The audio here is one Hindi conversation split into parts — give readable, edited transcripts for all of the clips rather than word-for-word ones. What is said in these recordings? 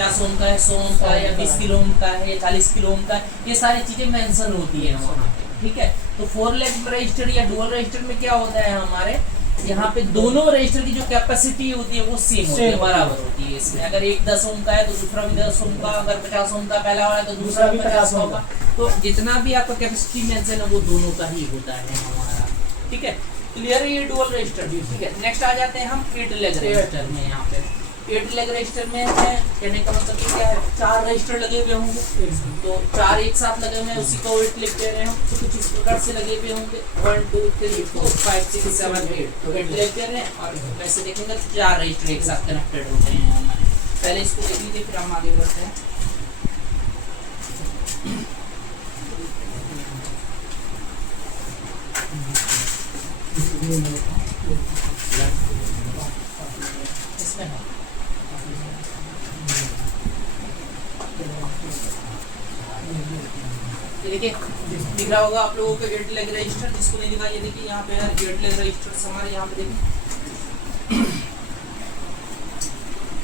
50 ओम का है, 100 ओम का है, या 20 किलो ओम का है, 40 किलो ओम का है, ये सारी चीजें मेंशन होती है वहाँ पे। ठीक है, तो 4 लेग रजिस्टर या डुअल रजिस्टर में क्या होता है हमारे यहाँ पे दोनों रजिस्टर की जो कैपेसिटी होती है वो सेम होती है, बराबर होती है। इसमें अगर एक 10 ओम का है तो दूसरा भी 10 ओम का, अगर 50 ओम का पहला वाला है तो दूसरा भी 50 ओम का। तो जितना भी आपका कैपेसिटी मेंशन है वो दोनों का ही होता है हमारा। ठीक है, क्लियर है ये डुअल रजिस्टर। ठीक है, नेक्स्ट आ जाते हैं हम 8 लेग रजिस्टर में। यहाँ पे 8 लेग रजिस्टर में है, कहने का मतलब क्या है, 4 रजिस्टर लगे हुए होंगे, तो 4 एक साथ लगे हुए हैं, उसी को 8 लिख दे रहे हैं हम। तो कुछ इस प्रकार से लगे हुए होंगे 1 2 3 4 5 6 7 8, तो 8 लिख दे रहे हैं। और वैसे देखेंगे 4 रजिस्टर एक साथ कनेक्टेड होते हैं हमारे। पहले इसको देख लीजिए, फिर हम आगे बढ़ते हैं। इसमें है देखिए, दिख रहा होगा आप लोगों को 8 लेग रजिस्टर, जिसको नहीं दिखा ये देखिए यहाँ पे है 8 लेग रजिस्टर हमारे यहाँ पे देखिए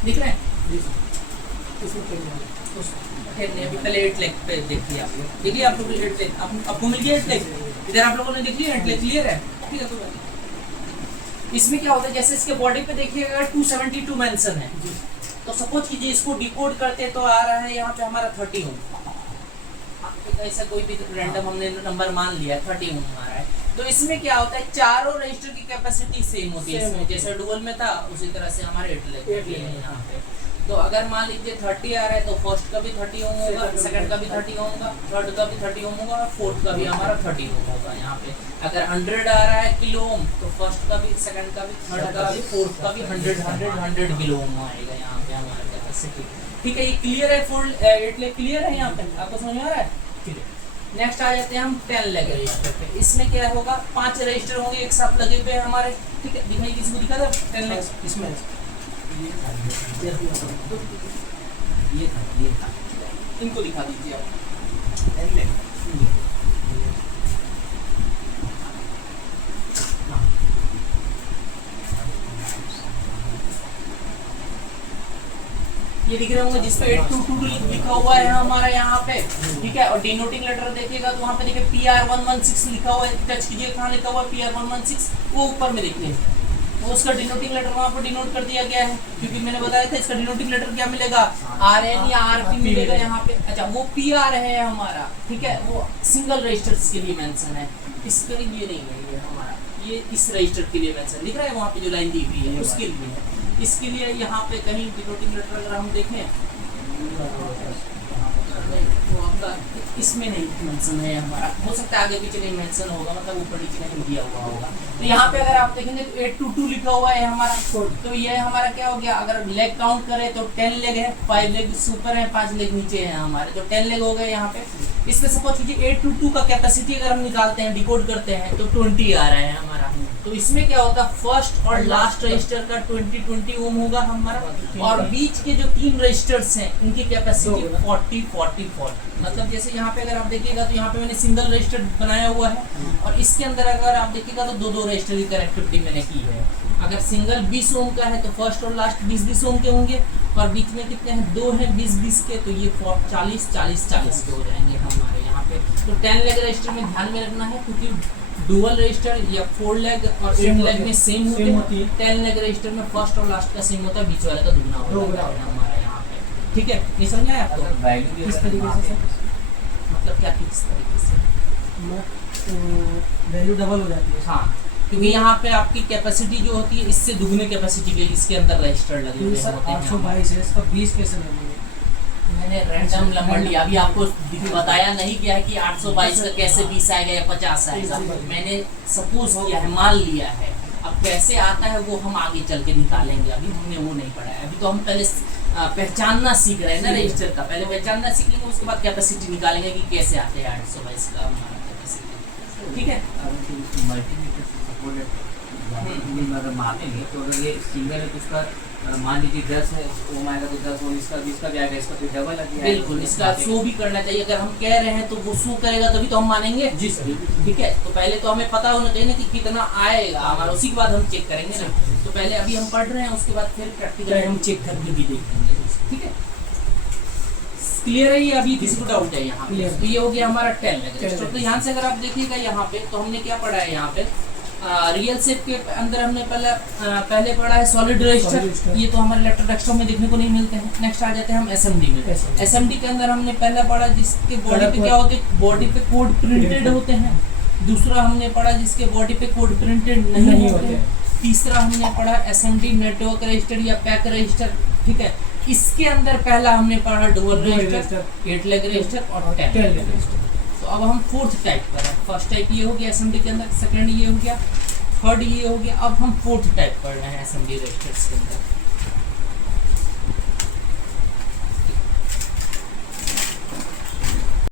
दिख रहे हैं। अभी पहले 8 लेग पे देखिए आप लोग, देखिए आप लोग 8 लेग आपको मिल गया 8 लेग, इधर आप लोगों ने देख लिया 8 लेग, क्लियर है। ठीक है, तो इसमें क्या होता है, जैसे इसके बॉडी पे देखिएगा 272 मेंशन है, तो सपोज कीजिए इसको डिकोड करते तो आ रहा है यहाँ पे हमारा 30 ओम। ऐसा कोई भी रैंडम हमने नंबर मान लिया 30 ओम आ रहा है। तो इसमें क्या होता है, चारों रजिस्टर की कैपेसिटी सेम होती है इसमें, जैसे डुअल में था उसी तरह से हमारे 8 लेग है यहाँ पे। तो अगर मान लीजिए 30 आ रहा है तो फर्स्ट का भी 30 ओम होगा, सेकंड का भी 30 ओम होगा, थर्ड का भी 30 ओम होगा, और फोर्थ का भी हमारा 30 ओम होगा यहाँ पे। अगर 100 आ रहा है किलो ओम तो फर्स्ट का भी, सेकंड का भी, थर्ड का भी, फोर्थ का भी 100 किलो ओम आएगा यहाँ पे हमारा कैपेसिटी। ठीक है, ये क्लियर है, फुल 8 लेग क्लियर है यहाँ पे, आपको समझ में आ रहा है। नेक्स्ट आ जाते हैं हम 10 लेग रजिस्टर पे। इसमें क्या होगा, 5 रजिस्टर होंगे एक साथ लगे हुए हमारे। ठीक है, दिखाइए किसको दिखा था 10 लेग, इसमें ये था, इनको दिखा दीजिए आप 10 लेग। ये दिख रहे होंगे जिसपे 822 लिखा हुआ है हमारा यहाँ पे। ठीक है, और डिनोटिंग लेटर देखिएगा तो वहाँ पे देखिए PR116 लिखा हुआ है, टच कीजिए कहाँ लिखा हुआ है PR116, वो ऊपर में देखिए, तो उसका डिनोटिंग लेटर वहाँ पर डिनोट कर दिया गया है, क्योंकि मैंने बताया था इसका डिनोटिंग लेटर क्या मिलेगा, RN या RP मिलेगा यहाँ पे। अच्छा, वो PR है हमारा, ठीक है, वो सिंगल रजिस्टर्स के लिए मेंशन है, इसके लिए नहीं है ये हमारा, ये इस रजिस्टर के लिए मेंशन दिख रहा है वहाँ पे जो लाइन दी हुई है उसके लिए है। इसके लिए यहाँ पे कहीं डिनोटिंग लेटर अगर हम देखें तो आपका इसमें नहीं मेंशन है हमारा, हो सकता है आगे पीछे नहीं मेंशन होगा, मतलब ऊपर नीचे नहीं दिया हुआ होगा। तो यहाँ पे अगर आप देखेंगे तो 822 लिखा हुआ है हमारा, तो ये हमारा क्या हो गया, अगर लेग काउंट करें तो 10 लेग है, 5 लेग ऊपर है, 5 लेग नीचे है हमारे, तो 10 लेग हो गए यहाँ पे। इसमें सपोज कीजिए 822 का कैपेसिटी अगर हम निकालते हैं, डिकोड करते हैं, तो 20 आ रहा है हमारा। तो इसमें क्या होता है, फर्स्ट और लास्ट रजिस्टर का 20 ओम होगा हमारा, और बीच के जो 3 रजिस्टर्स हैं इनकी कैपेसिटी 40 मतलब जैसे यहाँ पे अगर आप देखिएगा तो यहाँ पे मैंने सिंगल रजिस्टर बनाया हुआ है, और इसके अंदर अगर आप देखिएगा तो 2 रजिस्टर की कनेक्टिविटी मैंने की है। अगर सिंगल 20 ओम का है तो फर्स्ट और लास्ट 20 ओम के होंगे, और बीच में कितने हैं, 2 हैं 20 के, तो ये 40 के हो जाएंगे हमारे यहाँ पे। तो 10 लेग रजिस्टर में ध्यान में रखना है, क्योंकि डुअल रजिस्टर या 4 लेग और 8 लेग में सेम होती है, 10 लेग रजिस्टर में फर्स्ट और लास्ट का सेम होता है, बीच वाले का दुगना होता है हमारा यहाँ पे। ठीक है, ये समझ आया आपको किस तरीके से, मतलब क्या किस तरीके से वैल्यू डबल हो जाती है। हाँ, क्योंकि यहाँ पे आपकी कैपेसिटी जो होती है इससे दुगने कैपेसिटी के इसके अंदर रजिस्टर लगे हुए होते हैं। 822 है, इसका 20 कैसे लगेगा? मैंने रैंडम नंबर लिया, अभी आपको बताया नहीं गया है कि 822 का कैसे 20 आएगा या 50 आएगा, मैंने सपोज किया है, मान लिया है। अब कैसे आता है वो हम आगे चल के निकालेंगे, अभी हमने वो नहीं पढ़ा है। अभी तो हम पहले पहचानना सीख रहे हैं ना रजिस्टर का, पहले पहचानना सीख लेंगे, उसके बाद कैपेसिटी निकालेंगे कि कैसे आते हैं 822 का हमारा कैपेसिटी। ठीक है, अगर मापेंगे तो अगर ये सिंगल है तो उसका मान लीजिए 10 है ओम आएगा तो 10 ओम, इसका 20 का भी आएगा, इसका तो डबल है। बिल्कुल, इसका शो भी करना चाहिए, अगर हम कह रहे हैं तो वो शो करेगा तभी तो हम मानेंगे जी सर। ठीक है, तो पहले तो हमें पता होना चाहिए ना कि कितना आएगा हमारा, उसी के बाद हम चेक करेंगे ना। तो पहले अभी हम पढ़ रहे हैं, उसके बाद फिर प्रैक्टिकली हम चेक करके भी देखेंगे। ठीक है, क्लियर है ये? अभी किसी को डाउट है यहाँ पे? Clear। तो ये हो गया हमारा टेल रजिस्टर। 10 तो यहाँ से अगर आप देखिएगा यहाँ पे, तो हमने क्या पढ़ा है यहाँ पे, रियल शेप के अंदर हमने पहले पढ़ा है सॉलिड Solid रजिस्टर। register। ये तो हमारे इलेक्ट्रो डेस्कटॉप में देखने को नहीं मिलते हैं। नेक्स्ट आ जाते हैं हम एसएमडी में। SMD। एसएमडी के अंदर हमने पहला पढ़ा जिसके बॉडी पे Color क्या होते हैं, बॉडी पे कोड प्रिंटेड Printed। होते हैं। दूसरा हमने पढ़ा जिसके बॉडी पे कोड प्रिंटेड नहीं नहीं होते होते हैं। तीसरा हमने पढ़ा एसएमडी नेटवर्क रजिस्टर या पैक रजिस्टर, ठीक है। इसके अंदर पहला हमने पढ़ा dual Dual register, 8 leg register और 10 10 लेग रजिस्टर। तो अब हम फोर्थ टाइप कर रहे हैं। फर्स्ट टाइप ये हो गया एसएमडी के अंदर, सेकंड ये हो गया, थर्ड ये हो गया। अब हम फोर्थ टाइप पढ़ रहे हैं एसएमडी रजिस्टर्स के अंदर।